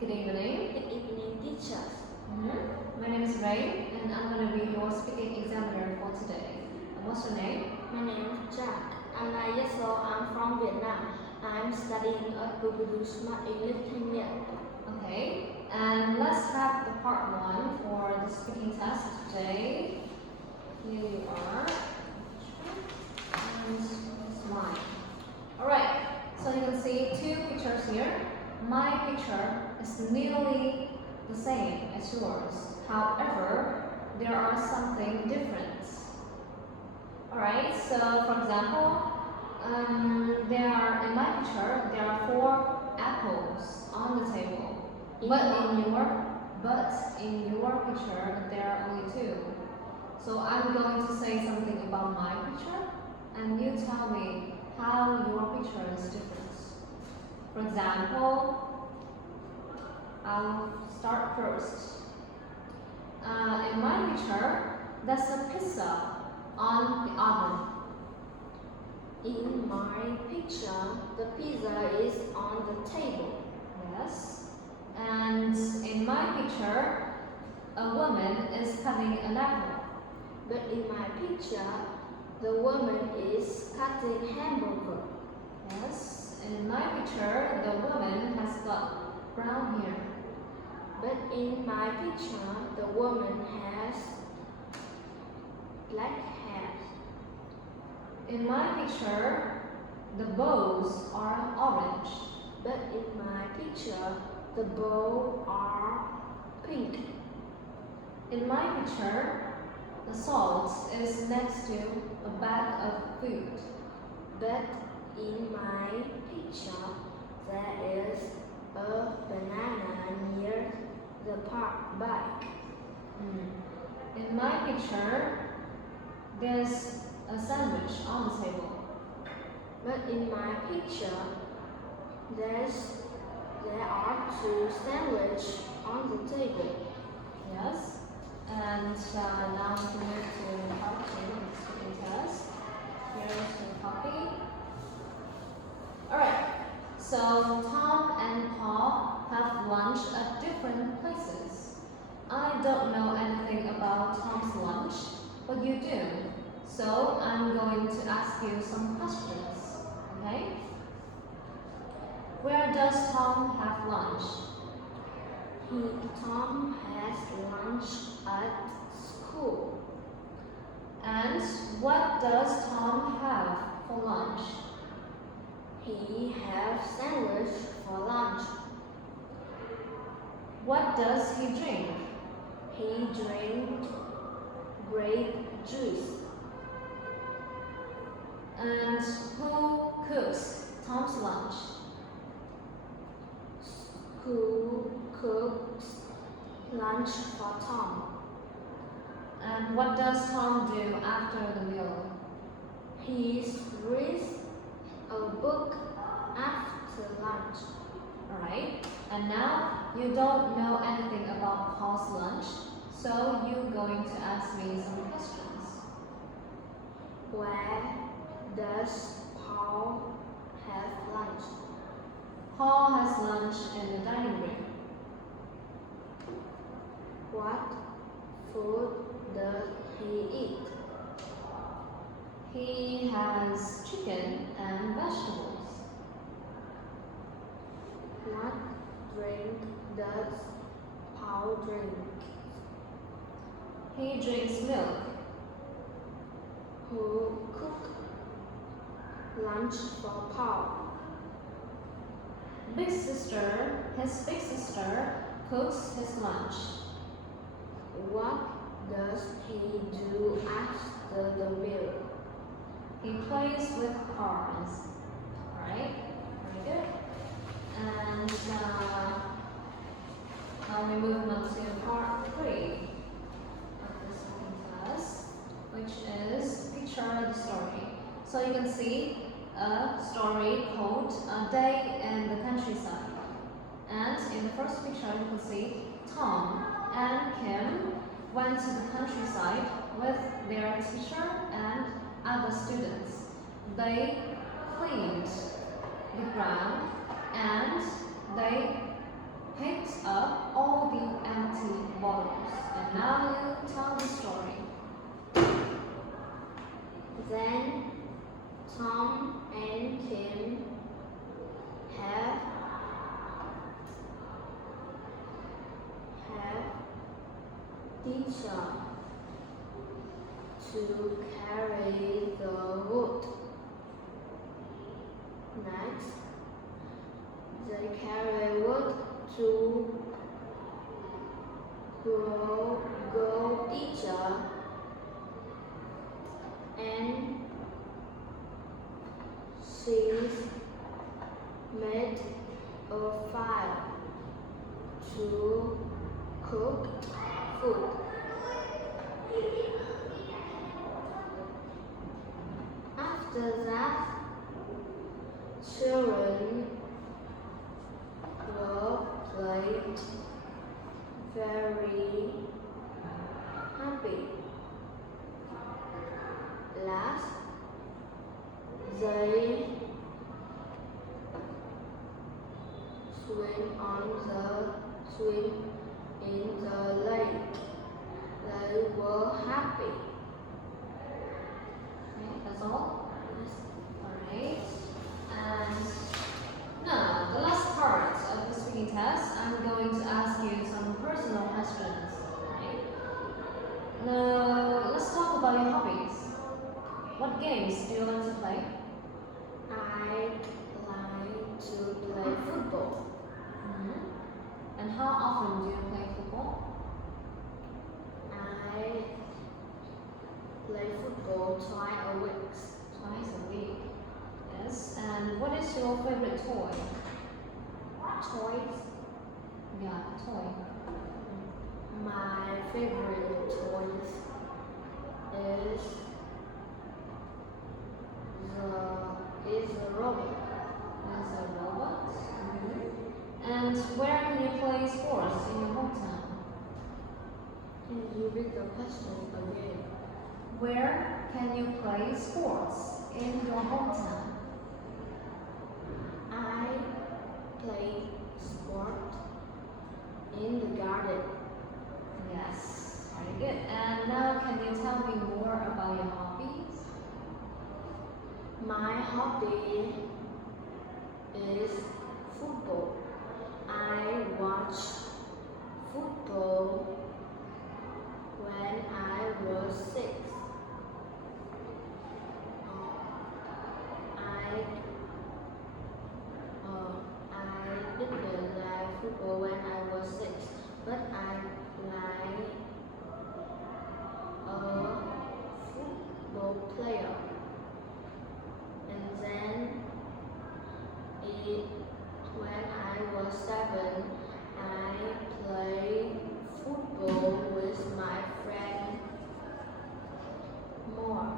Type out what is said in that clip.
Good evening. Good evening, teachers. My name is Ray, and I'm going to be your speaking examiner for today. And what's your name? My name is Jack. I'm 9 years old. I'm from Vietnam. I'm studying at Boogaloo Smart English Thanh Nhật. Okay, and let's have the part one for the speaking test today. Here you are. And it's mine. Alright, so you can see two pictures here. My picture is nearly the same as yours. However, there are something different. Alright, so for example, in my picture, there are 4 apples on the table. But in your picture, there are only 2. So I'm going to say something about my picture, and you tell me how your picture is different. For example, I'll start first. In my picture, there's a pizza on the oven. In my picture, the pizza is on the table. Yes. And in my picture, a woman is cutting an apple. But in my picture, the woman is cutting hamburger. Yes. In my picture, the woman has got brown hair. But in my picture, the woman has black hair. In my picture, the bows are orange. But in my picture, the bows are pink. In my picture, the salt is next to a bag of food. But in my picture, there is a banana near the bike. In my picture, there's a sandwich on the table. But in my picture, there are 2 sandwiches on the table. Yes. And now we move to part 2 of the speaking test. Here's the copy. Alright. So Tom and Paul have lunch at different places. I don't know anything about Tom's lunch, but you do. So I'm going to ask you some questions. Okay? Where does Tom have lunch? Tom has lunch at school. And what does Tom have for lunch? He has sandwich for lunch. What does he drink? He drinks grape juice. And who cooks Tom's lunch? Who cooks lunch for Tom? And what does Tom do after the meal? He reads a book after lunch. Alright, and now you don't know anything about Paul's lunch, so you're going to ask me some questions. Where does Paul have lunch? Paul has lunch in the dining room. What food does he eat? He has chicken and vegetables. What drink does Paul drink? He drinks milk. Who cook lunch for Paul? His big sister cooks his lunch. What does he do after the meal? He plays with cars. Alright, very good. And now we move on to part 3 of the speaking test, which is picture the story. So you can see a story called A Day in the Countryside. And in the first picture you can see Tom and Kim went to the countryside with their teacher and other students. They cleaned the ground and they picked follows. And now you tell the story. Then Tom and Tim have teacher to carry the wood. Next, they carry wood to go teacher and she's made a fire to cook food. After that, children were played very happy. Last, they swim in the lake. They were happy. Okay, that's all? Alright. And now, the last part of the speaking test, I'm going to ask you some personal questions. Right? Let's talk about your hobbies. What games do you like to play? I like to play football. And how often do you play football? I play football twice a week. Twice a week. Yes. And what is your favorite toy? Toys. Yeah, toy. My favorite toys is the robot. As a robot. And where can you play sports in your hometown? Can you read the question again? Where can you play sports in your hometown? I play sport in the garden. Yes, very good. And now can you tell me more about your hobbies? My hobby is football. I watch football when I was 6. I didn't like football when I was 6, but I like a football player. And then when I was 7, I played football with my friend more.